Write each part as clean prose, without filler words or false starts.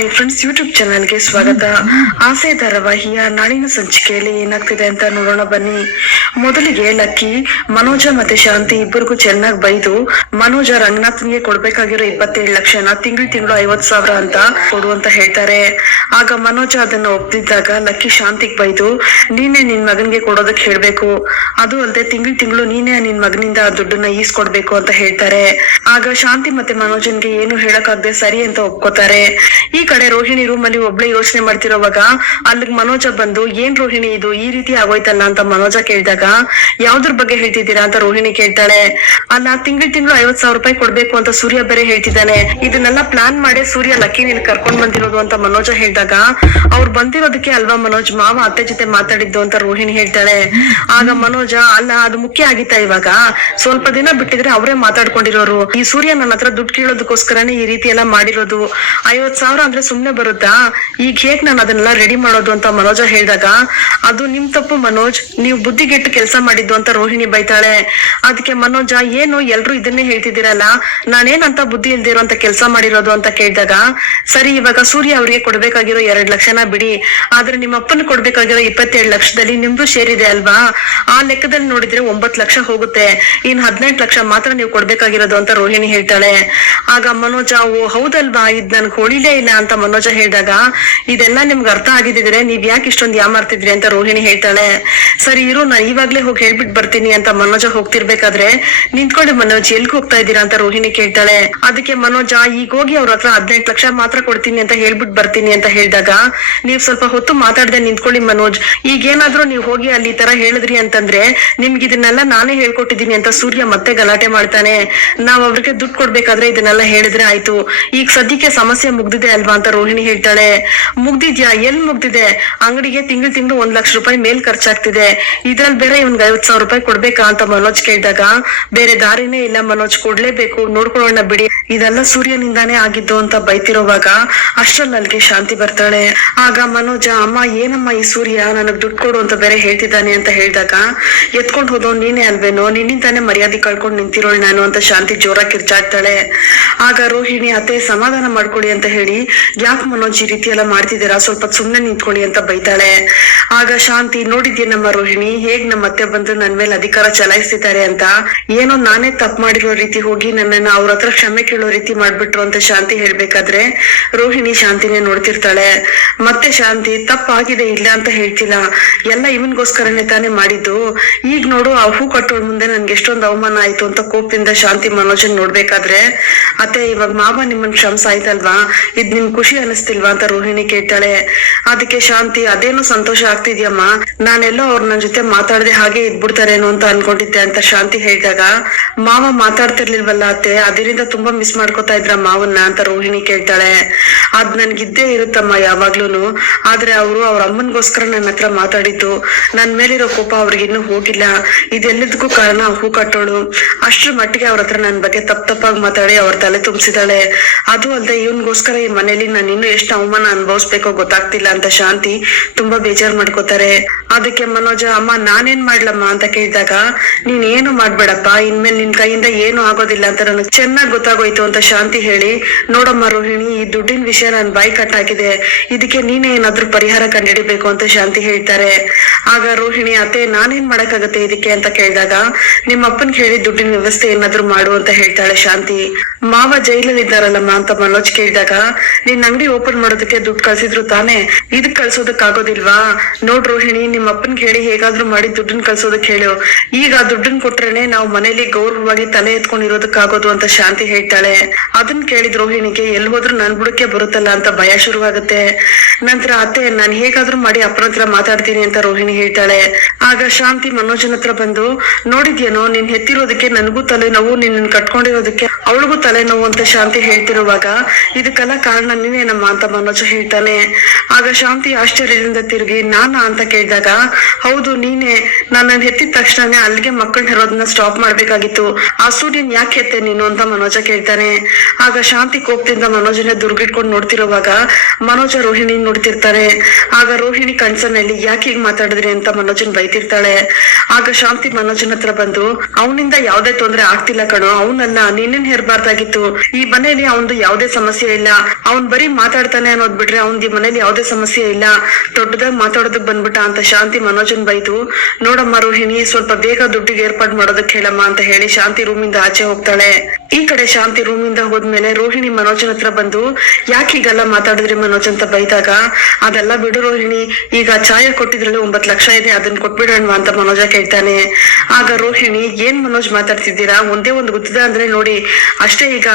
Hi friends, YouTube ಚಾನಲ್ಗೆ ಸ್ವಾಗತ. ಆಸೆ ಧಾರಾವಾಹಿಯ ನಾಳಿನ ಸಂಚಿಕೆಯಲ್ಲಿ ಏನಾಗ್ತಿದೆ ಅಂತ ನೋಡೋಣ ಬನ್ನಿ. ಮೊದಲಿಗೆ ಲಕ್ಕಿ ಮನೋಜ ಮತ್ತೆ ಶಾಂತಿ ಇಬ್ಬರಿಗೂ ಚೆನ್ನಾಗಿ ಬೈದು ಮನೋಜ ರಂಗನಾಥನ್ಗೆ ಕೊಡ್ಬೇಕಾಗಿರೋ 27 ಲಕ್ಷನ ತಿಂಗಳು 50,000 ಅಂತ ಕೊಡು ಅಂತ ಹೇಳ್ತಾರೆ. ಆಗ ಮನೋಜ ಅದನ್ನ ಒಪ್ತಿದ್ದಾಗ ಲಕ್ಕಿ ಶಾಂತಿಗ್ ಬೈದು ನೀನೇ ನಿನ್ ಮಗನ್ಗೆ ಕೊಡೋದಕ್ಕೆ ಹೇಳ್ಬೇಕು, ಅದು ಅಲ್ಲದೆ ತಿಂಗಳು ನೀನೇ ನಿನ್ ಮಗನಿಂದ ಆ ದುಡ್ಡನ್ನ ಈಸ್ಕೊಡ್ಬೇಕು ಅಂತ ಹೇಳ್ತಾರೆ. ಆಗ ಶಾಂತಿ ಮತ್ತೆ ಮನೋಜನ್ಗೆ ಏನು ಹೇಳಕ್ಕಾಗದೆ ಸರಿ ಅಂತ ಒಪ್ಕೋತಾರೆ. ಈ ಕಡೆ ರೋಹಿಣಿ ರೂಮ್ ಅಲ್ಲಿ ಒಬ್ಳೆ ಯೋಚನೆ ಮಾಡ್ತಿರೋವಾಗ ಅಲ್ಲಿಗ್ ಮನೋಜ ಬಂದು ಏನ್ ರೋಹಿಣಿ ಇದು ಈ ರೀತಿ ಆಗೋಯ್ತಲ್ಲ ಅಂತ ಮನೋಜ ಕೇಳಿದಾಗ ಯಾವ್ದ್ರ ಬಗ್ಗೆ ಹೇಳ್ತಿದ್ದೀರಾ ಅಂತ ರೋಹಿಣಿ ಕೇಳ್ತಾಳೆ. ಅಲ್ಲ ತಿಂಗಳು 50,000 ರೂಪಾಯಿ ಕೊಡ್ಬೇಕು ಅಂತ ಸೂರ್ಯ ಬೇರೆ ಹೇಳ್ತಿದ್ದಾನೆ, ಇದನ್ನೆಲ್ಲ ಪ್ಲಾನ್ ಮಾಡಿ ಸೂರ್ಯ ಲಕ್ಕಿ ನೀನ್ ಕರ್ಕೊಂಡ್ ಬಂದಿರೋದು ಅಂತ ಮನೋಜ ಹೇಳಿದಾಗ ಅವ್ರು ಬಂದಿರೋದಕ್ಕೆ ಅಲ್ವಾ ಮನೋಜ್ ಮಾವ ಅತ್ತೆ ಜೊತೆ ಮಾತಾಡಿದ್ದು ಅಂತ ರೋಹಿಣಿ ಹೇಳ್ತಾಳೆ. ಆಗ ಮನೋಜ ಅಲ್ಲ ಅದು ಮುಖ್ಯ ಆಗಿತ್ತಾ, ಇವಾಗ ಸ್ವಲ್ಪ ದಿನ ಬಿಟ್ಟಿದ್ರೆ ಅವರೇ ಮಾತಾಡ್ಕೊಂಡಿರೋರು, ಈ ಸೂರ್ಯ ನನ್ನ ಹತ್ರ ದುಡ್ಡು ಕೇಳೋದಕ್ಕೋಸ್ಕರನೇ ಈ ರೀತಿ ಎಲ್ಲ ಮಾಡಿರೋದು, 50,000 ಅಂದ್ರೆ ಸುಮ್ನೆ ಬರುತ್ತಾ, ಈಗ ಹೇಗ್ ನಾನು ಅದನ್ನೆಲ್ಲ ರೆಡಿ ಮಾಡೋದು ಅಂತ ಮನೋಜ ಹೇಳಿದಾಗ ಅದು ನಿಮ್ ತಪ್ಪು ಮನೋಜ್, ನೀವು ಬುದ್ಧಿಗೆಟ್ಟು ಕೆಲಸ ಮಾಡಿದ್ದು ಅಂತ ರೋಹಿಣಿ ಬೈತಾಳೆ. ಅದಕ್ಕೆ ಮನೋಜ ಏನು ಎಲ್ರು ಇದನ್ನೇ ಹೇಳ್ತಿದ್ದೀರಲ್ಲ, ನಾನೇನಂತ ಬುದ್ಧಿ ಇಲ್ದಿರೋ ಅಂತ ಕೆಲಸ ಮಾಡಿರೋದು ಅಂತ ಕೇಳಿದಾಗ ಸರಿ ಇವಾಗ ಸೂರ್ಯ ಅವ್ರಿಗೆ ಕೊಡ್ಬೇಕಾಗಿರೋ 2 ಲಕ್ಷನ ಬಿಡಿ, ಆದ್ರೆ ನಿಮ್ಮ ಅಪ್ಪನ ಕೊಡ್ಬೇಕಾಗಿರೋ 27 ಲಕ್ಷದಲ್ಲಿ ನಿಮ್ದು ಶೇರ್ ಇದೆ ಅಲ್ವಾ, ಆ ಲೆಕ್ಕದಲ್ಲಿ ನೋಡಿದ್ರೆ 9 ಲಕ್ಷ ಹೋಗುತ್ತೆ, ಇನ್ 18 ಲಕ್ಷ ಮಾತ್ರ ನೀವು ಕೊಡ್ಬೇಕಾಗಿರೋದು ಅಂತ ರೋಹಿಣಿ ಹೇಳ್ತಾಳೆ. ಆಗ ಮನೋಜ ಓ ಹೌದಲ್ವಾ, ಇದ್ ನನ್ಗೆ ಹೊಳಿಲೇ ಇಲ್ಲ ಅಂತ ಮನೋಜ ಹೇಳಿದಾಗ ಇದೆಲ್ಲ ನಿಮ್ಗೆ ಅರ್ಥ ಆಗಿದ್ರೆ ನೀವ್ ಯಾಕೆ ಇಷ್ಟೊಂದು ಯಾಮಾರ್ತಿದ್ರಿ ಅಂತ ರೋಹಿಣಿ ಹೇಳ್ತಾಳೆ. ಸರಿ ಇರು ನಾನು ಇವಾಗ್ಲೇ ಹೋಗಿ ಹೇಳ್ಬಿಟ್ಟು ಬರ್ತೀನಿ ಅಂತ ಮನೋಜ ಹೋಗ್ತಿರ್ಬೇಕಾದ್ರೆ ನಿಂತ್ಕೊಳ್ಳಿ ಮನೋಜ್ ಎಲ್ಗ್ ಹೋಗ್ತಾ ಇದ್ದೀರಾ ಅಂತ ರೋಹಿಣಿ ಕೇಳ್ತಾಳೆ. ಅದಕ್ಕೆ ಮನೋಜ ಈಗ ಹೋಗಿ ಅವ್ರ ಹತ್ರ 18 ಲಕ್ಷ ಮಾತ್ರ ಕೊಡ್ತೀನಿ ಅಂತ ಹೇಳ್ಬಿಟ್ಟು ಬರ್ತೀನಿ ಅಂತ ಹೇಳಿದಾಗ ನೀವ್ ಸ್ವಲ್ಪ ಹೊತ್ತು ಮಾತಾಡ್ದೆ ನಿಂತ್ಕೊಳ್ಳಿ ಮನೋಜ್, ಈಗೇನಾದ್ರೂ ನೀವ್ ಹೋಗಿ ಅಲ್ಲಿ ತರ ಹೇಳಿದ್ರಿ ಅಂತಂದ್ರೆ ನಿಮ್ಗೆ ಇದನ್ನೆಲ್ಲ ನಾನೇ ಹೇಳ್ಕೊಟ್ಟಿದೀನಿ ಅಂತ ಸೂರ್ಯ ಮತ್ತೆ ಗಲಾಟೆ ಮಾಡ್ತಾನೆ. ನಾವ್ ಅವ್ರಿಗೆ ದುಡ್ಡು ಕೊಡ್ಬೇಕಾದ್ರೆ ಇದನ್ನೆಲ್ಲ ಹೇಳಿದ್ರೆ ಆಯ್ತು, ಈಗ ಸದ್ಯಕ್ಕೆ ಸಮಸ್ಯೆ ಮುಗ್ದಿದೆ ಅಲ್ವಾ ಅಂತ ರೋಹಿಣಿ ಹೇಳ್ತಾಳೆ. ಮುಗ್ದಿದ್ಯಾ, ಎಲ್ ಮುಗ್ದಿದೆ, ಅಂಗಡಿಗೆ ತಿಂಗಳು 1 ಲಕ್ಷ ರೂಪಾಯಿ ಮೇಲ್ ಖರ್ಚಾಗ್ತಿದೆ, ಇದ್ರಲ್ಲಿ ಬೇರೆ ಇವ್ನ್ಗೆ 50,000 ರೂಪಾಯಿ ಕೊಡ್ಬೇಕಾ ಅಂತ ಮನೋಜ್ ಕೇಳಿದಾಗ ಬೇರೆ ದಾರಿನೇ ಇಲ್ಲ ಮನೋಜ್, ಕೊಡ್ಲೇಬೇಕು, ನೋಡ್ಕೊಳ್ಳೋಣ ಬಿಡಿ, ಇದೆಲ್ಲ ಸೂರ್ಯನಿಂದಾನೇ ಆಗಿದ್ದು ಅಂತ ಬೈತಿರೋವಾಗ ಅಷ್ಟ್ರಲ್ಲಿ ಅಲ್ಲಿಗೆ ಶಾಂತಿ ಬರ್ತಾಳೆ. ಆಗ ಮನೋಜ ಅಮ್ಮ ಏನಮ್ಮ ಈ ಸೂರ್ಯ ನನಗ್ ದುಡ್ಡು ಕೊಡು ಅಂತ ಬೇರೆ ಹೇಳ್ತಿದ್ದಾನೆ ಅಂತ ಹೇಳಿದಾಗ ಎತ್ಕೊಂಡ್ ಹೋದವ್ ನೀನೇ ಅಲ್ವೇನೋ, ನಿನ್ನಿಂದಾನೇ ಮರ್ಯಾದೆ ಕಳ್ಕೊಂಡ್ ನಿಂತಿರೋಳ್ ನಾನು ಅಂತ ಶಾಂತಿ ಜೋರಾಗಿ ಕಿರ್ಚಾಡ್ತಾಳೆ. ಆಗ ರೋಹಿಣಿ ಅತ್ತೆ ಸಮಾಧಾನ ಮಾಡ್ಕೊಳ್ಳಿ ಅಂತ ಹೇಳಿ ಯಾಕೆ ಮನೋಜ್ ಈ ರೀತಿ ಎಲ್ಲ ಮಾಡ್ತಿದ್ದೀರಾ, ಸ್ವಲ್ಪ ಸುಮ್ನೆ ನಿಂತ್ಕೊಳ್ಳಿ ಅಂತ ಬೈತಾಳೆ. ಆಗ ಶಾಂತಿ ನೋಡಿದ್ಯಾ ನಮ್ಮ ರೋಹಿಣಿ ಹೇಗ್ ನಮ್ಮ ಅತ್ತೆ ಬಂದು ನನ್ ಮೇಲೆ ಅಧಿಕಾರ ಚಲಾಯಿಸ್ತಿದ್ದಾರೆ ಅಂತ, ಏನೋ ನಾನೇ ತಪ್ಪು ಮಾಡಿರೋ ರೀತಿ ಹೋಗಿ ನನ್ನನ್ನ ಅವ್ರ ಹತ್ರ ಕ್ಷಮೆ ಕೇಳೋ ರೀತಿ ಮಾಡ್ಬಿಟ್ರು ಅಂತ ಶಾಂತಿ ಹೇಳ್ಬೇಕಾದ್ರೆ ರೋಹಿಣಿ ಶಾಂತಿನೇ ನೋಡ್ತಿರ್ತಾಳೆ. ಮತ್ತೆ ಶಾಂತಿ ತಪ್ಪಾಗಿದೆ ಇಲ್ಲ ಅಂತ ಹೇಳ್ತಿಲ್ಲ, ಎಲ್ಲ ಇವನ್ಗೋಸ್ಕರನೇ ತಾನೇ ಮಾಡಿದ್ದು, ಈಗ ನೋಡು ಆ ಹೂ ಕಟ್ಟೋಳ್ ಮುಂದೆ ನನ್ಗೆ ಎಷ್ಟೊಂದು ಅವಮಾನ ಆಯ್ತು ಅಂತ ಕೋಪದಿಂದ ಶಾಂತಿ ಮನೋಜನ್ ನೋಡ್ಬೇಕಾದ್ರೆ ಅತ್ತೆ ಇವಾಗ ಮಾವ ನಿಮ್ಮನ್ ಕ್ಷಮ್ಸ ಆಯ್ತಲ್ವಾ, ಇದ್ ನಿಮ್ ಖುಷಿ ಅನಿಸ್ತಿಲ್ವಾ ಅಂತ ರೋಹಿಣಿ ಕೇಳ್ತಾಳೆ. ಅದಕ್ಕೆ ಶಾಂತಿ ಅದೇನೋ ಸಂತೋಷ ಆಗ್ತಿದ್ಯಮ್ಮ, ನಾನೆಲ್ಲೋ ಅವ್ರ ನನ್ ಜೊತೆ ಮಾತಾಡದೆ ಹಾಗೆ ಇದ್ಬಿಡ್ತಾರೇನೋ ಅಂತ ಅನ್ಕೊಂಡಿದ್ದೆ ಅಂತ ಶಾಂತಿ ಹೇಳಿದಾಗ ಮಾವ ಮಾತಾಡ್ತಿರ್ಲಿಲ್ವಲ್ಲ ಅತ್ತೆ, ಅದರಿಂದ ತುಂಬಾ ಮಿಸ್ ಮಾಡ್ಕೋತಾ ಇದ್ರ ಮಾವನ್ನ ಅಂತ ರೋಹಿಣಿ ಕೇಳ್ತಾಳೆ. ಅದ್ ನನ್ಗಿದ್ದೇ ಇರುತ್ತಮ್ಮ ಯಾವಾಗ್ಲೂನು, ಆದ್ರೆ ಅವರು ಅವ್ರ ಅಮ್ಮನ್ಗೋಸ್ಕರ ನನ್ನ ಹತ್ರ ಮಾತಾಡಿದ್ದು, ನನ್ ಮೇಲಿರೋ ಕೋಪ ಅವ್ರಿಗೆ ಇನ್ನೂ ಹೋಗಿಲ್ಲ, ಇದೆಲ್ಲದಕ್ಕೂ ಕಾರಣ ಹೂ ಕಟ್ಟೋಳು, ಅಷ್ಟ್ರ ಮಟ್ಟಿಗೆ ಅವ್ರ ಹತ್ರ ನನ್ ಬಗ್ಗೆ ತಪ್ಪಾಗಿ ಮಾತಾಡಿ ಅವ್ರ ತಲೆ ತುಂಬಿಸಿದಾಳೆ, ಅದು ಅಲ್ಲದೆ ಇವನ್ಗೋಸ್ಕರ ಈ ಮನೇಲಿ ನಾನು ಇನ್ನೂ ಎಷ್ಟು ಅವಮಾನ ಅನುಭವಿಸ್ಬೇಕೋ ಗೊತ್ತಾಗ್ತಿಲ್ಲ ಅಂತ ಶಾಂತಿ ತುಂಬಾ ಬೇಜಾರ್ ಮಾಡ್ಕೋತಾರೆ. ಅದಕ್ಕೆ ಮನೋಜ ಅಮ್ಮ ನಾನೇನ್ ಮಾಡ್ಲಮ್ಮ ಅಂತ ಕೇಳಿದಾಗ ನೀನ್ ಏನು ಮಾಡ್ಬೇಡಪ್ಪ, ಇನ್ಮೇಲೆ ನಿನ್ ಕೈಯಿಂದ ಏನು ಆಗೋದಿಲ್ಲ ಅಂತ ನನಗೆ ಚೆನ್ನಾಗ್ ಗೊತ್ತಾಗೋಯ್ತು ಅಂತ ಶಾಂತಿ ಹೇಳಿ ನೋಡಮ್ಮ ರೋಹಿಣಿ ಈ ದುಡ್ಡಿನ ವಿಷಯ ನನ್ ಬಾಯಿ ಕಟ್ಟಾಗಿದೆ, ಇದಕ್ಕೆ ನೀನೇ ಏನಾದ್ರೂ ಪರಿಹಾರ ಕಂಡುಹಿಡಿಬೇಕು ಅಂತ ಶಾಂತಿ ಹೇಳ್ತಾರೆ. ಆಗ ರೋಹಿಣಿ ಅತ್ತೆ ನಾನೇನ್ ಮಾಡಕ್ಕಾಗತ್ತೆ ಇದಕ್ಕೆ ಅಂತ ಕೇಳಿದಾಗ ನಿಮ್ಮ ಅಪ್ಪನ್ ಹೇಳಿ ದುಡ್ಡಿನ ವ್ಯವಸ್ಥೆ ಏನಾದ್ರು ಮಾಡು ಅಂತ ಹೇಳ್ತಾಳೆ ಶಾಂತಿ. ಮಾವ ಜೈಲಲ್ಲಿ ಇದ್ದಾರಲ್ಲಮ್ಮ ಅಂತ ಮನೋಜ್ ಕೇಳಿದಾಗ ನಿನ್ ಅಂಗಡಿ ಓಪನ್ ಮಾಡೋದಕ್ಕೆ ದುಡ್ಡು ಕಳ್ಸಿದ್ರು ತಾನೇ, ಇದಕ್ ಕಳ್ಸೋದಕ್ ಆಗೋದಿಲ್ವಾ, ನೋಡ್ ರೋಹಿಣಿ ನಿಮ್ಮ ಅಪ್ಪನ್ ಹೇಳಿ ಹೇಗಾದ್ರೂ ಮಾಡಿ ದುಡ್ಡನ್ ಕಳ್ಸೋದಕ್ ಹೇಳು, ಈಗ ಆ ದುಡ್ಡನ್ ಕೊಟ್ರೇನೆ ನಾವು ಮನೇಲಿ ಗೌರವವಾಗಿ ತಲೆ ಎತ್ಕೊಂಡಿರೋದಕ್ಕಾಗೋದು ಅಂತ ಶಾಂತಿ ಹೇಳ್ತಾಳೆ. ಅದನ್ ಕೇಳಿದ್ ರೋಹಿಣಿಗೆ ಎಲ್ ಹೋದ್ರು ನನ್ ಬುಡಕ್ಕೆ ಬರುತ್ತಲ್ಲ ಅಂತ ಭಯ ಶುರುವಾಗುತ್ತೆ. ನಂತರ ಅತ್ತೆ ನಾನ್ ಹೇಗಾದ್ರೂ ಮಾಡಿ ಅಪ್ಪನ ಹತ್ರ ಮಾತಾಡ್ತೀನಿ ಅಂತ ರೋಹಿಣಿ ಹೇಳ್ತಾಳೆ. ಆಗ ಶಾಂತಿ ಮನೋಜನ್ ಹತ್ರ ಬಂದು ನೋಡಿದ್ಯೇನೋ ನೀನ್ ಹೆತ್ತಿರೋದಕ್ಕೆ ನನ್ಗೂ ತಲೆನೋವು, ನಿನ್ನ ಕಟ್ಕೊಂಡಿರೋದಕ್ಕೆ ಅವಳಿಗೂ ತಲೆನೋವು ಅಂತ ಶಾಂತಿ ಹೇಳ್ತಿರುವಾಗ ಇದಕ್ಕೆಲ್ಲ ಕಾರಣ ನೀನೇನಮ್ಮ ಅಂತ ಮನೋಜ ಹೇಳ್ತಾನೆ. ಆಗ ಶಾಂತಿ ಆಶ್ಚರ್ಯದಿಂದ ತಿರುಗಿ ನಾನಾ ಅಂತ ಕೇಳಿದಾಗ, ಹೌದು ನೀನೆ. ನನ್ನ ಹೆತ್ತಿದ ತಕ್ಷಣನೇ ಅಲ್ಲಿಗೆ ಮಕ್ಕಳನ್ನ ಹೆರೋದನ್ನ ಸ್ಟಾಪ್ ಮಾಡ್ಬೇಕಾಗಿತ್ತು. ಆ ಸೂರ್ಯನ್ ಯಾಕೆ ಹೆತ್ತೆ ನೀನು ಅಂತ ಮನೋಜ ಕೇಳ್ತಾನೆ. ಆಗ ಶಾಂತಿ ಕೋಪದಿಂದ ಮನೋಜನ ದುರ್ಗಿಟ್ಕೊಂಡು ನೋಡ್ತಿರುವಾಗ ಮನೋಜ ರೋಹಿಣಿ ನೋಡ್ತಿರ್ತಾನೆ. ಆಗ ರೋಹಿಣಿ ಕನ್ಸನಲ್ಲಿ ಯಾಕೆ ಹೀಗ್ ಮಾತಾಡಿದ್ರಿ ಅಂತ ಮನೋಜನ್ ಬೈತಿರ್ತಾಳೆ. ಆಗ ಶಾಂತಿ ಮನೋಜನ ಹತ್ರ ಬಂದು, ಅವನಿಂದ ಯಾವ್ದೇ ತೊಂದ್ರೆ ಆಗ್ತಿಲ್ಲ ಕಣೋ, ಅವನಲ್ಲ ನೀನೇನ್ ಹೇರ್ಬಾರ್ದಾಗಿತ್ತು. ಈ ಮನೇಲಿ ಅವನ್ದು ಯಾವ್ದೇ ಸಮಸ್ಯೆ ಇಲ್ಲ. ಅವ್ನ್ ಬರೀ ಮಾತಾಡ್ತಾನೆ ಅನ್ನೋದ್ ಬಿಟ್ರೆ ಅವ್ನ್ ಈ ಮನೇಲಿ ಯಾವ್ದೇ ಸಮಸ್ಯೆ ಇಲ್ಲ. ದೊಡ್ಡದಾಗ್ ಮಾತಾಡೋದಕ್ ಬಂದ್ಬಿಟ್ಟ ಅಂತ ಶಾಂತಿ ಮನೋಜನ್ ಬೈದು, ನೋಡಮ್ಮ ರೋಹಿಣಿ, ಸ್ವಲ್ಪ ಬೇಗ ದುಡ್ಡಿಗೆ ಏರ್ಪಾಡ್ ಮಾಡೋದಕ್ ಹೇಳಮ್ಮ ಅಂತ ಹೇಳಿ ಶಾಂತಿ ರೂಮಿಂದ ಆಚೆ ಹೋಗ್ತಾಳೆ. ಈ ಕಡೆ ಶಾಂತಿ ರೂಮಿಂದ ಹೋದ್ಮೇಲೆ ರೋಹಿಣಿ ಮನೋಜನ್ ಹತ್ರ ಬಂದು, ಯಾಕೆ ಹೀಗೆಲ್ಲ ಮಾತಾಡಿದ್ರಿ ಮನೋಜ್ ಅಂತ ಬೈದಾಗ, ಅದೆಲ್ಲ ಬಿಡು ರೋಹಿಣಿ, ಈಗ ಚಾಯ ಕೊಟ್ಟಿದ್ರಲ್ಲಿ 9 ಲಕ್ಷ ಇದೆ, ಅದನ್ನ ಕೊಟ್ಬಿಡೋಣ ಅಂತ ಮನೋಜ ಕೇಳ್ತಾನೆ. ಆಗ ರೋಹಿಣಿ, ಏನ್ ಮನೋಜ್ ಮಾತಾಡ್ತಿದ್ದೀರಾ, ಒಂದೇ ಒಂದು ಗುದ್ದದ ಅಂದ್ರೆ ನೋಡಿ ಅಷ್ಟೇ. ಈಗ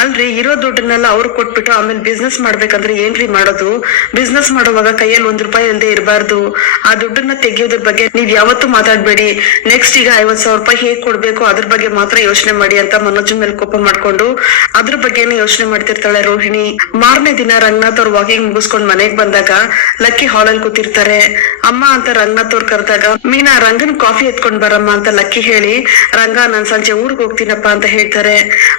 ಅಲ್ರಿ, ಇರೋ ದುಡ್ಡನ್ನೆಲ್ಲ ಅವ್ರು ಕೊಟ್ಬಿಟ್ಟು ಆಮೇಲೆ ಬಿಸ್ನೆಸ್ ಮಾಡ್ಬೇಕಂದ್ರೆ ಏನ್ರಿ ಮಾಡೋದು? ಬಿಸ್ನೆಸ್ ಮಾಡುವಾಗ ಕೈಯಲ್ಲಿ 1 ರೂಪಾಯಿ ಇಲ್ಲದೆ ಇರಬಾರ್ದು. ಆ ದುಡ್ಡನ್ನ ತೆಗಿಯೋದ್ರ ಬಗ್ಗೆ ನೀವ್ ಯಾವತ್ತೂ ಮಾತಾಡ್ಬೇಡಿ. ನೆಕ್ಸ್ಟ್ ಈಗ 50,000 ರೂಪಾಯಿ ಹೇಗ್ ಕೊಡ್ಬೇಕು ಅದ್ರ ಬಗ್ಗೆ ಮಾತ್ರ ಯೋಚನೆ ಮಾಡಿ ಅಂತ ಮನೋಜ್ ಮೇಲೆ ಕೋಪ ಮಾಡ್ಕೊಂಡು ಅದ್ರ ಬಗ್ಗೆನೇ ಯೋಚನೆ ಮಾಡ್ತಿರ್ತಾಳೆ ರೋಹಿಣಿ. ಮಾರನೇ ದಿನ ರಂಗನಾಥ್ ಅವ್ರ ವಾಕಿಂಗ್ ಮುಗಿಸ್ಕೊಂಡ್ ಮನೆಗ್ ಬಂದಾಗ ಲಕ್ಕಿ ಹಾಲಲ್ಲಿ ಕೂತಿರ್ತಾರೆ. ಅಮ್ಮ ಅಂತ ರಂಗನಾಥ್ ಅವ್ರು ಕರೆದಾಗ, ಮೀನಾ ರಂಗನ್ ಕಾಫಿ ಎತ್ಕೊಂಡ್ ಬರಮ್ಮ ಅಂತ ಲಕ್ಕಿ ಹೇಳಿ, ರಂಗ ನಾನ್ ಸಂಜೆ ಊರ್ಗ್ ಹೋಗ್ತೀನಪ್ಪ ಅಂತ ಹೇಳ್ತಾರೆ.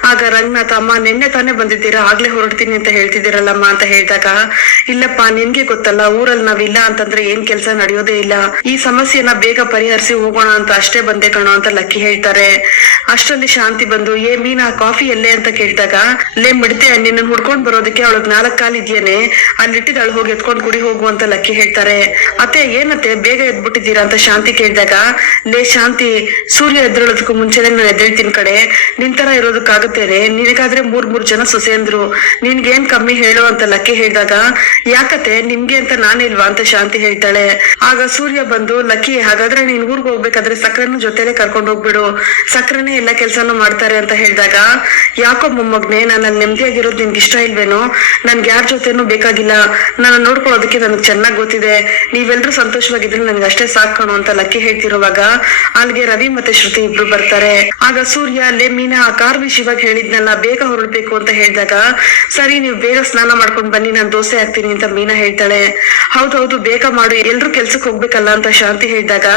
ಆಗ ರಂಗನಾಥ್, ಅಮ್ಮ ನಿನ್ನೆ ತಾನೇ ಬಂದಿದ್ದೀರಾ, ಆಗ್ಲೇ ಹೊರಡ್ತೀನಿ ಅಂತ ಹೇಳ್ತಿದ್ದೀರಲ್ಲಮ್ಮ ಅಂತ ಹೇಳಿದಾಗ, ಇಲ್ಲಪ್ಪ ನಿನ್ಗೆ ಗೊತ್ತಲ್ಲ, ಊರಲ್ಲಿ ನಾವಿಲ್ಲ ಅಂತಂದ್ರೆ ಏನ್ ಕೆಲ್ಸ ನಡೆಯೋದೇ ಇಲ್ಲ. ಈ ಸಮಸ್ಯೆನ ಬೇಗ ಪರಿಹರಿಸಿ ಹೋಗೋಣ ಅಂತ ಅಷ್ಟೇ ಬಂದೆ ಕಣೋ ಅಂತ ಲಕ್ಕಿ ಹೇಳ್ತಾರೆ. ಅಷ್ಟರಲ್ಲಿ ಶಾಂತಿ ಬಂದು, ಏ ಮೀನಾ ಕಾಫಿ ಎಲ್ಲೇ ಅಂತ ಕೇಳಿದಾಗ, ಲೇ ಮಿಡ್ತೆ, ನಿನ್ನ ಹುಡ್ಕೊಂಡ್ ಬರೋದಕ್ಕೆ ಅವಳಗ್ 4 ಕಾಲ್ ಇದ್ಯೇನೆ, ಅಲ್ಲಿಟ್ಟಿದ್ದಾಳು, ಹೋಗಿ ಎತ್ಕೊಂಡ್ ಕುಡಿ ಹೋಗು ಅಂತ ಲಕ್ಕಿ ಹೇಳ್ತಾರೆ. ಅತ್ತೆ ಏನತ್ತೆ ಬೇಗ ಎದ್ಬಿಟ್ಟಿದ್ದೀರಾ ಅಂತ ಶಾಂತಿ ಕೇಳಿದಾಗ, ಲೇ ಶಾಂತಿ, ಸೂರ್ಯ ಎದ್ದೇಳೋದಕ್ಕೂ ಮುಂಚೆನೆ ನಾನು ಎದ್ದೇಳ್ತೀನಿ ಕಡೆ, ನಿನ್ ತರ ಇರೋದಕ್ಕಾಗುತ್ತೇನೆ, ನಿನಗಾದ್ರೆ 3 ಜನ ಸೊಸೆ ಅಂದ್ರು, ನಿನ್ಗೇನ್ ಕಮ್ಮಿ ಹೇಳು ಅಂತ ಲಕ್ಕಿ ಹೇಳಿದಾಗ, ಯಾಕತ್ತೆ ನಿಮ್ಗೆ ಅಂತ ನಾನಿಲ್ವಾ ಅಂತ ಶಾಂತಿ ಹೇಳ್ತಾಳೆ. ಆಗ ಸೂರ್ಯ ಬಂದು, ಲಕ್ಕಿ ಹಾಗಾದ್ರೆ ನೀನ್ ಊರ್ಗ್ ಹೋಗ್ಬೇಕಾದ್ರೆ ಸಕ್ರನು ಜೊತೆಲೆ ಕರ್ಕೊಂಡ್ ಹೋಗ್ಬಿಡು, ಸಕ್ರನೇ ಎಲ್ಲ ಕೆಲ್ಸಾನು ಮಾಡ್ತಾರೆ ಅಂತ ಹೇಳಿದಾಗ, ಯಾಕೋ ಮೊಮ್ಮಗ್ನೆ, ನಾನು ನೆಮ್ಮದಿಯಾಗಿರೋದು ನಿನ್ಗೆ ಇಷ್ಟ ಇಲ್ವೇನೋ? ನನ್ಗೆ ಯಾರ ಜೊತೆನೂ ಬೇಕಾಗಿಲ್ಲ, ನನ್ನ ನೋಡ್ಕೊಳ್ಳೋದಕ್ಕೆ ನನಗ್ ಚೆನ್ನಾಗ್ ಗೊತ್ತಿದೆ, ನೀವೆಲ್ರೂ ಸಂತೋಷವಾಗಿದ್ರೆ ನನ್ಗೆ ಅಷ್ಟೇ ಸಾಕಣು ಅಂತ ಲಕ್ಕಿ ಹೇಳ್ತಿರುವಾಗ ಅಲ್ಲಿಗೆ ರವಿ ಮತ್ತೆ ಶ್ರುತಿ ಇಬ್ರು ಬರ್ತಾರೆ. ಆಗ ಸೂರ್ಯ, ಲೇ ಮೀನಾ, ಆ ಕಾರ್ ವಿಷಯವಾಗ ಹೇಳಿದ್ನಲ್ಲ, ಬೇಗ ಹೊರಡ್ಬೇಕು ಅಂತ ಹೇಳಿದಾಗ, ಸರಿ ನೀವು ಬೇಗ ಸ್ನಾನ ಮಾಡ್ಕೊಂಡ್ ಬನ್ನಿ, ನಾನು ದೋಸೆ ಹಾಕ್ತೀನಿ ಅಂತ ಮೀನಾ ಹೇಳ್ತಾಳೆ. ಹೌದೌದು ಬೇಗ ಮಾಡು, ಎಲ್ರು ಕೆಲ್ಸಕ್ಕೆ ಹೋಗ್ಬೇಕಲ್ಲ ಅಂತ ಶಾಂತಿ ಹೇಳಿದಾಗ,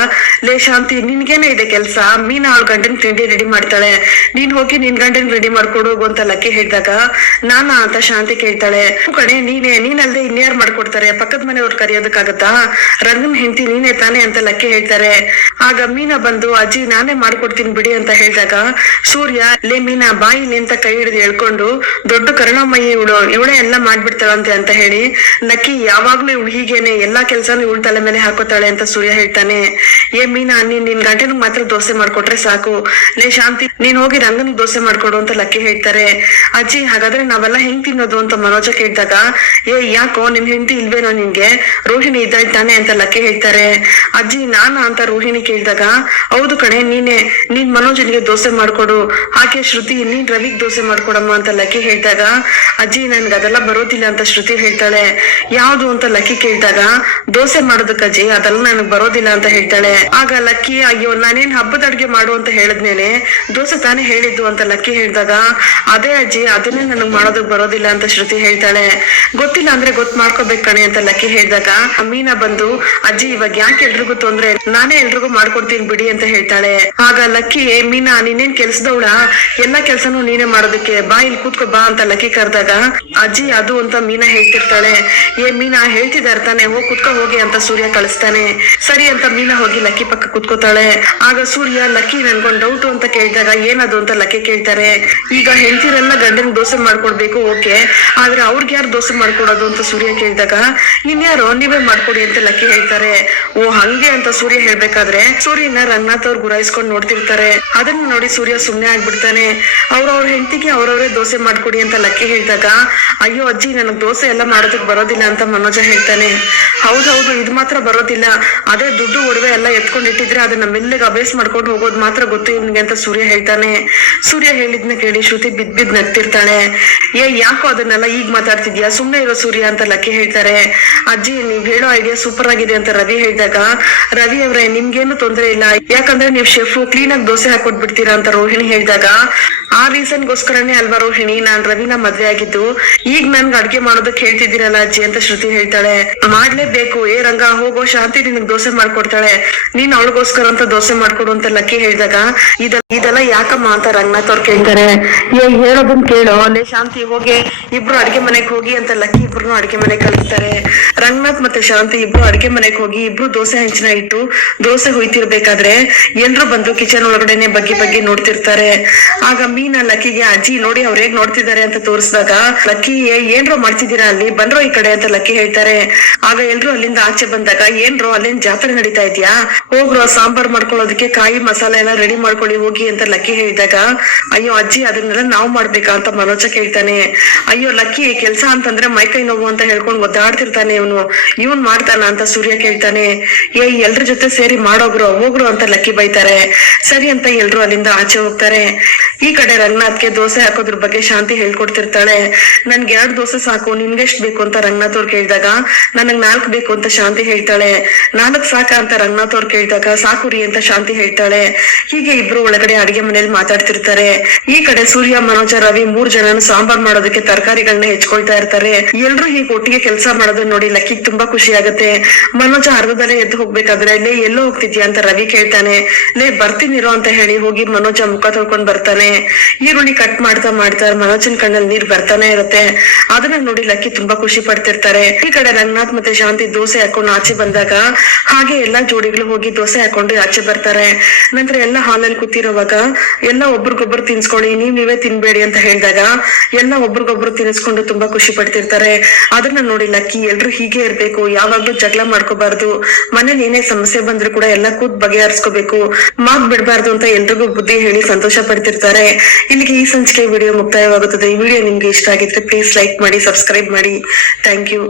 ಲೇ ಶಾಂತಿ, ನಿನ್ಗೇನೆ ಇದೆ ಕೆಲ್ಸ, ಮೀನಾ ಅವಳ ಗಂಡನ್ ತಿಂಡಿ ರೆಡಿ ಮಾಡ್ತಾಳೆ, ನೀನ್ ಹೋಗಿ ನಿನ್ ಗಂಡನ್ ರೆಡಿ ಮಾಡ್ಕೊಡು ಹೋಗು ಅಂತ ಲಕ್ಕಿ ಹೇಳಿದಾಗ, ನಾನಾ ಅಂತ ಶಾಂತಿ ಕೇಳ್ತಾಳೆ. ಕಣೆ ನೀನಲ್ದೆ ಇನ್ಯಾರು ಮಾಡ್ಕೊಡ್ತಾರೆ, ಪಕ್ಕದ ಮನೆಯವ್ರು ಕರೆಯೋದಕ್ಕಾಗತ್ತಾ, ರಂಗನ್ ಹೆಂಡತಿ ನೀನೇ ತಾನೆ ಅಂತ ಲಕ್ಕಿ ಹೇಳ್ತಾರೆ. ಆಗ ಮೀನಾ ಬಂದು, ಅಜ್ಜಿ ನಾನೇ ಮಾಡ್ಕೊಡ್ತೀನಿ ಬಿಡಿ ಅಂತ ಹೇಳಿದಾಗ ಸೂರ್ಯ, ಲೇ ಮೀನಾ ಬಾಯಿಲಿ ಅಂತ ಕೈ ಹಿಡಿದು ಹೇಳ್ಕೊಂಡು, ದೊಡ್ಡ ಕರುಣಾಮಯಿ ಇವಳೇ ಎಲ್ಲ ಮಾಡ್ಬಿಡ್ತಾಳಂತೆ ಅಂತ ಹೇಳಿ, ಲಕ್ಕಿ ಯಾವಾಗ್ಲೂ ಇವಳು ಹೀಗೇನೆ ಎಲ್ಲಾ ಕೆಲ್ಸಾನು ಇವಳ ತಲೆ ಮೇಲೆ ಹಾಕೋತಾಳೆ ಅಂತ ಸೂರ್ಯ ಹೇಳ್ತಾನೆ. ಏ ಮೀನಾ, ನಿನ್ ಗಂಟೆನಿಗೆ ಮಾತ್ರ ದೋಸೆ ಮಾಡ್ಕೊಟ್ರೆ ಸಾಕು, ಲೇ ಶಾಂತಿ ನೀನ್ ಹೋಗಿ ರಂಗನ್ ದೋಸೆ ಮಾಡ್ಕೊಡು ಅಂತ ಲಕ್ಕಿ ಹೇಳ್ತಾರೆ. ಅಜ್ಜಿ ಹಾಗಾದ್ರೆ ನಾವೆಲ್ಲ ಹೆಂಗ್ ತಿನ್ನೋದು ಅಂತ ಮನೋಜ ಕೇಳಿದಾಗ, ಏ ಯಾಕೋ ನಿನ್ ಹೆಂಡತಿ ಇಲ್ವೇನೋ ನಿನ್ಗೆ, ರೋಹಿಣಿ ಇದ್ದಾಳ್ ತಾನೆ ಅಂತ ಲಕ್ಕಿ ಹೇಳ್ತಾರೆ. ಅಜ್ಜಿ ನಾನಾ ಅಂತ ರೋಹಿಣಿ ಕೇಳಿದಾಗ, ಹೌದು ಕಣೆ ನೀನ್ ಮನೋಜನ್ಗೆ ದೋಸೆ ಮಾಡ್ಕೊಡು, ಹಾಗೆ ಶ್ರುತಿ ನೀನ್ ರವಿಗ್ ದೋಸೆ ಮಾಡ್ಕೊಡಮ್ಮ ಅಂತ ಲಕ್ಕಿ ಹೇಳ್ದಾಗ, ಅಜ್ಜಿ ನನ್ಗೆ ಅದೆಲ್ಲ ಬರೋದಿಲ್ಲ ಅಂತ ಶ್ರುತಿ ಹೇಳ್ತಾಳೆ. ಯಾವ್ದು ಅಂತ ಲಕ್ಕಿ ಕೇಳಿದಾಗ, ದೋಸೆ ಮಾಡೋದಕ್ಕೆ ಅಜ್ಜಿ ಅದೆಲ್ಲ ನನಗ್ ಬರೋದಿಲ್ಲ ಅಂತ ಹೇಳ್ತಾಳೆ. ಆಗ ಲಕ್ಕಿ, ಅಯ್ಯೋ ನಾನೇನ್ ಹಬ್ಬದ ಅಡ್ಗೆ ಮಾಡು ಅಂತ ಹೇಳಿದ್ಮೇಲೆ ದೋಸೆ ತಾನೇ ಹೇಳಿದ್ದು ಅಂತ ಲಕ್ಕಿ ಹೇಳಿದಾಗ, ಅದೇ ಅಜ್ಜಿ ಅದನ್ನೇ ನನಗ್ ಮಾಡೋದಕ್ ಬರೋದಿಲ್ಲ ಅಂತ ಶ್ರುತಿ ಹೇಳ್ತಾಳೆ. ಗೊತ್ತಿಲ್ಲ ಅಂದ್ರೆ ಮಾಡ್ಕೋಬೇಕು ಕಣೆ ಅಂತ ಲಕ್ಕಿ ಹೇಳಿದಾಗ ಮೀನಾ ಬಂದು, ಅಜ್ಜಿ ಇವಾಗ ಯಾಕೆ ಎಲ್ರಿಗೂ ತೊಂದ್ರೆ, ನಾನೇ ಎಲ್ರಿಗೂ ಮಾಡ್ಕೊಡ್ತೀನಿ ಬಿಡಿ ಅಂತ ಹೇಳ್ತಾಳೆ. ಆಗ ಲಕ್ಕಿ, ಮೀನಾ ನೀನೇನ್ ಕೆಲ್ಸದವಳ, ಎಲ್ಲಾ ಕೆಲ್ಸನೂ ನೀನೇ ಮಾಡೋದಕ್ಕೆ, ಬಾ ಇಲ್ಲಿ ಕೂತ್ಕೋ ಬಾ ಅಂತ ಲಕ್ಕಿ ಕರೆದಾಗ, ಅಜ್ಜಿ ಅದು ಅಂತ ಮೀನಾ ಹೇಳ್ತಿರ್ತಾಳೆ. ಏ ಮೀನಾ ಹೇಳ್ತಿದಾರೆ ತಾನೆ, ಹೋಗ್ ಕುತ್ಕೋ ಹೋಗಿ ಅಂತ ಸೂರ್ಯ ಕಳಿಸ್ತಾನೆ. ಸರಿ ಅಂತ ಮೀನಾ ಹೋಗಿ ಲಕ್ಕಿ ಪಕ್ಕ ಕುತ್ಕೋತಾಳೆ. ಆಗ ಸೂರ್ಯ, ಲಕ್ಕಿ ನನ್ಗೊಂದ್ ಡೌಟ್ ಅಂತ ಕೇಳಿದಾಗ, ಏನದು ಅಂತ ಲಕ್ಕಿ ಕೇಳ್ತಾರೆ. ಈಗ ಹೆಂಡತಿರೆಲ್ಲ ಗಂಡನ್ ದೋಸೆ ಮಾಡ್ಕೊಡ್ಬೇಕು, ಓಕೆ, ಆದ್ರೆ ಅವ್ರಿಗೆ ಯಾರು ದೋಸೆ ಮಾಡ್ಕೊಡೋದು ಅಂತ ಸೂರ್ಯ ಕೇಳಿದಾಗ, ಇನ್ಯಾರೋ ನೀವೇ ಮಾಡ್ಕೊಡಿ ಅಂತ ಲಕ್ಕಿ ಹೇಳ್ತಾರೆ. ಓ ಹಂಗೆ ಅಂತ ಸೂರ್ಯ ಹೇಳ್ಬೇಕಾದ್ರೆ ಸೂರ್ಯನ ರಂಗನಾಥ್ ಅವ್ರು ಗುರಾಯಿಸ್ಕೊಂಡ್ ನೋಡ್ತಿರ್ತಾರೆ. ಅದನ್ನ ನೋಡಿ ಸೂರ್ಯ ಸುಮ್ನೆ ಆಗ್ಬಿಡ್ತಾನೆ. ಅವ್ರವ್ರ ಹೆಂಡತಿಗೆ ಅವ್ರವ್ರೇ ದೋಸೆ ಮಾಡ್ಕೊಡಿ ಅಂತ ಲಕ್ಕಿ ಹೇಳಿದಾಗ, ಅಯ್ಯೋ ಅಜ್ಜಿ ನನಗ್ ದೋಸೆ ಎಲ್ಲ ಮಾಡೋದಕ್ ಬರೋದಿಲ್ಲ ಅಂತ ಮನೋಜ ಹೇಳ್ತಾನೆ. ಹೌದೌದು ಇದು ಮಾತ್ರ ಬರೋದಿಲ್ಲ, ಅದೇ ದುಡ್ಡು ಒಡವೆ ಎಲ್ಲ ಎತ್ಕೊಂಡಿಟ್ಟಿದ್ರೆ ಅದನ್ನ ಮೆಲ್ಲಗೆ ಅಭ್ಯಾಸ ಮಾಡ್ಕೊಂಡು ಹೋಗೋದು ಮಾತ್ರ ಗೊತ್ತು ಇವ್ನಿಗೆ ಅಂತ ಸೂರ್ಯ ಹೇಳ್ತಾನೆ. ಸೂರ್ಯ ಹೇಳಿದ್ನ ಕೇಳಿ ಶ್ರುತಿ ಬಿದ್ ನಗ್ತಿರ್ತಾಳೆ. ಯಾಕೋ ಅದನ್ನೆಲ್ಲ ಈಗ ಮಾತಾಡ್ತಿದ್ಯಾ, ಸುಮ್ನೆ ಇರೋ ಸೂರ್ಯ ಅಂತ ಲಕ್ಕಿ ಹೇಳ್ತಾರೆ. ಅಜ್ಜಿ ನೀವ್ ಹೇಳೋ ಐಡಿಯಾ ಸೂಪರ್ ಆಗಿದೆ ಅಂತ ರವಿ ಹೇಳಿದಾಗ, ರವಿ ಅವ್ರೆ ನಿಮ್ಗೇನು ತೊಂದ್ರೆ ಇಲ್ಲ, ಯಾಕಂದ್ರೆ ನೀವ್ ಶೆಫ್, ಕ್ಲೀನ್ ಆಗಿ ದೋಸೆ ಹಾಕೊಟ್ಬಿಡ್ತೀರಾ ಅಂತ ರೋಹಿಣಿ ಹೇಳಿದಾಗ, ಆ ರೀಸನ್ಗೋಸ್ಕರನೇ ಅಲ್ವಾ ರೋಹಿಣಿ ನಾನ್ ರವಿನ ಮದ್ವೆ ಆಗಿದ್ದು, ಈಗ ನನ್ಗೆ ಅಡ್ಗೆ ಮಾಡೋದಕ್ಕೆ ಹೇಳ್ತಿದ್ದೀರಲ್ಲ ಮಾಡಲ್ಲ ಅಜ್ಜಿ ಅಂತ ಶ್ರುತಿ ಹೇಳ್ತಾಳೆ. ಮಾಡ್ಲೇಬೇಕು, ಏ ರಂಗ ಹೋಗೋ, ಶಾಂತಿ ನಿನಗ್ ದೋಸೆ ಮಾಡ್ಕೊಡ್ತಾಳೆ, ನೀನ್ ಅವಳಿಗೋಸ್ಕರ ಅಂತ ದೋಸೆ ಮಾಡ್ಕೊಡು ಅಂತ ಲಕ್ಕಿ ಹೇಳಿದಾಗ ಇದೆಲ್ಲ ಯಾಕಮ್ಮ ಅಂತ ರಂಗನಾಥ್ ಅವ್ರು ಕೇಳ್ತಾರೆ. ಹೇಳೋದನ್ ಕೇಳೋ, ಅಲ್ಲೇ ಶಾಂತಿ ಹೋಗಿ ಇಬ್ರು ಅಡ್ಗೆ ಮನೆಗ್ ಹೋಗಿ ಅಂತ ಲಕ್ಕಿ ಇಬ್ರು ಅಡ್ಗೆ ಮನೆಗ್ ಕಳಿಸ್ತಾರೆ. ರಂಗನಾಥ್ ಮತ್ತೆ ಶಾಂತಿ ಇಬ್ರು ಅಡ್ಗೆ ಮನೆಗ್ ಹೋಗಿ ಇಬ್ರು ದೋಸೆ ಹಂಚಿನ ಇಟ್ಟು ದೋಸೆ ಹುಯ್ತಿರ್ಬೇಕಾದ್ರೆ ಎಲ್ರು ಬಂದು ಕಿಚನ್ ಒಳಗಡೆನೆ ಬಗ್ಗೆ ನೋಡ್ತಿರ್ತಾರೆ. ಆಗ ಮೀನಾ ಲಕ್ಕಿಗೆ ಅಜ್ಜಿ ನೋಡಿ ಅವ್ರು ಹೇಗ್ ನೋಡ್ತಿದ್ದಾರೆ ಅಂತ ತೋರಿಸಿದಾಗ ಲಕ್ಕಿ ಏನ್ರೋ ಮಾಡ್ತಿದ್ದೀರಾ ಅಲ್ಲಿ, ಬನ್ರೋ ಈ ಕಡೆ ಅಂತ ಲಕ್ಕಿ ಹೇಳ್ತಾರೆ. ಆಗ ಎಲ್ರು ಅಲ್ಲಿಂದ ಆಚೆ ಬಂದಾಗ ಏನ್ರೋ ಅಲ್ಲೇನ್ ಜಾತ್ರೆ ನಡೀತಾ ಇದ್ಯಾ, ಹೋಗ್ರೋ ಸಾಂಬಾರ್ ಮಾಡ್ಕೊಳ್ಳೋದಕ್ಕೆ ಕಾಯಿ ಮಸಾಲೆ ಎಲ್ಲ ರೆಡಿ ಮಾಡ್ಕೊಳ್ಳಿ ಹೋಗಿ ಅಂತ ಲಕ್ಕಿ ಹೇಳಿದಾಗ ಅಯ್ಯೋ ಅಜ್ಜಿ ಅದನ್ನೆಲ್ಲ ನಾವ್ ಮಾಡ್ಬೇಕಾ ಅಂತ ಮನೋಜ ಕೇಳ್ತಾನೆ. ಅಯ್ಯೋ ಲಕ್ಕಿ ಕೆಲ್ಸ ಅಂತಂದ್ರೆ ಮೈಕೈ ನೋವು ಅಂತ ಹೇಳ್ಕೊಂಡು ಒದ್ದಾಡ್ತಿರ್ತಾನೆ ಇವನ್ ಮಾಡ್ತಾನ ಅಂತ ಸೂರ್ಯ ಕೇಳ್ತಾನೆ. ಎಲ್ರ ಜೊತೆ ಸೇರಿ ಮಾಡೋಗ್ರು ಹೋಗ್ರು ಅಂತ ಲಕ್ಕಿ ಬೈತಾರೆ. ಸರಿ ಅಂತ ಎಲ್ರು ಅಲ್ಲಿಂದ ಆಚೆ ಹೋಗ್ತಾರೆ. ಈ ಕಡೆ ರಂಗನಾಥ್ಗೆ ದೋಸೆ ಹಾಕೋದ್ರ ಬಗ್ಗೆ ಶಾಂತಿ ಹೇಳ್ಕೊಡ್ತಿರ್ತಾಳೆ. ನನ್ಗೆ 2 ದೋಸೆ ಸಾಕು, ನಿನ್ಗೆ ಎಷ್ಟ್ ಬೇಕು ಅಂತ ರಂಗನಾಥ್ ಅವ್ರು ಕೇಳಿದಾಗ ನನಗ್ 4 ಬೇಕು ಅಂತ ಶಾಂತಿ ಹೇಳ್ತಾಳೆ. 4 ಸಾಕ ಅಂತ ರಂಗನಾಥ್ ಅವ್ರು ಕೇಳಿದಾಗ ಸಾಕುರಿ ಅಂತ ಶಾಂತಿ ಹೇಳ್ತಾಳೆ. ಹೀಗೆ ಇಬ್ರು ಒಳಗಡೆ ಅಡಿಗೆ ಮನೇಲಿ ಮಾತಾಡ್ತಿರ್ತಾರೆ. ಈ ಕಡೆ ಸೂರ್ಯ, ಮನೋಜ, ರವಿ 3 ಜನನು ಸಾಂಬಾರ್ ಮಾಡೋದಕ್ಕೆ ತರಕಾರಿಗಳನ್ನ ಹೆಚ್ಕೊಳ್ತಾ ಇರ್ತಾರೆ. ಎಲ್ರು ಹೀಗೆ ಒಟ್ಟಿಗೆ ಕೆಲಸ ಮಾಡೋದನ್ನ ನೋಡಿ ಲಕ್ಕಿಗ್ ತುಂಬಾ ಖುಷಿ ಆಗುತ್ತೆ. ಮನೋಜ ಅರ್ಧದಲ್ಲೇ ಎದ್ದು ಹೋಗ್ಬೇಕಾದ್ರೆ ಲೇ ಎಲ್ಲೋ ಹೋಗ್ತಿದ್ಯಾ ಅಂತ ರವಿ ಕೇಳ್ತಾನೆ. ಲೇ ಬರ್ತೀನಿರೋ ಅಂತ ಹೇಳಿ ಹೋಗಿ ಮನೋಜ ಮುಖ ತೊಳ್ಕೊಂಡ್ ಬರ್ತಾನೆ. ಈರುಳ್ಳಿ ಕಟ್ ಮಾಡ್ತಾ ಮನೋಜನ್ ಕಣ್ಣಲ್ಲಿ ನೀರ್ ಬರ್ತಾನೆ ಇರುತ್ತೆ. ಅದನ್ನ ನೋಡಿ ಲಕ್ಕಿ ತುಂಬಾ ಖುಷಿ ಪಡ್ತಿರ್ತಾರೆ. ಈ ಕಡೆ ರಂಗನಾಥ್ ಮತ್ತೆ ಶಾಂತಿ ದೋಸೆ ಹಾಕೊಂಡು ಆಚೆ ಬಂದಾಗ ಹಾಗೆ ಎಲ್ಲಾ ಜೋಡಿಗಳು ಹೋಗಿ ದೋಸೆ ಹಾಕೊಂಡು ಆಚೆ ಬರ್ತಾರೆ. ನಂತರ ಎಲ್ಲ ಹಾಲಲ್ಲಿ ಕೂತಿರುವಾಗ ಎಲ್ಲ ಒಬ್ರಿಗೊಬ್ರು ತಿನ್ಸ್ಕೊಳ್ಳಿ, ನೀವೇ ತಿನ್ಬೇಡಿ ಅಂತ ಹೇಳಿದಾಗ ಎಲ್ಲ ಒಬ್ರಿಗೊಬ್ರು ತಿನ್ಸ್ಕೊಂಡು ತುಂಬಾ ಖುಷಿ ಪಡ್ತಿರ್ತಾರೆ. ಅದನ್ನ ನೋಡಿ ಲಕ್ಕಿ ಎಲ್ರು ಹೀಗೆ ಇರ್ಬೇಕು, ಯಾವಾಗ್ಲೂ ಜಗಳ ಮಾಡ್ಕೋಬಾರ್ದು, ಮನೇಲಿ ಏನೇ ಸಮಸ್ಯೆ ಬಂದ್ರು ಕೂಡ ಎಲ್ಲ ಕೂತ್ ಬಗೆಹರಿಸ್ಕೋಬೇಕು, ಮಾತ್ ಬಿಡ್ಬಾರ್ದು ಅಂತ ಎಲ್ರಿಗೂ ಬುದ್ಧಿ ಹೇಳಿ ಸಂತೋಷ ಪಡ್ತಿರ್ತಾರೆ. ಇಲ್ಲಿಗೆ ಈ ಸಂಚಿಕೆ ವಿಡಿಯೋ ಮುಕ್ತಾಯವಾಗುತ್ತದೆ. ಈ ವಿಡಿಯೋ ನಿಮ್ಗೆ ಇಷ್ಟ ಆಗಿದ್ರೆ ಪ್ಲೀಸ್ ಲೈಕ್ ಮಾಡಿ, ಸಬ್ಸ್ಕ್ರೈಬ್ ಮಾಡಿ. Thank you.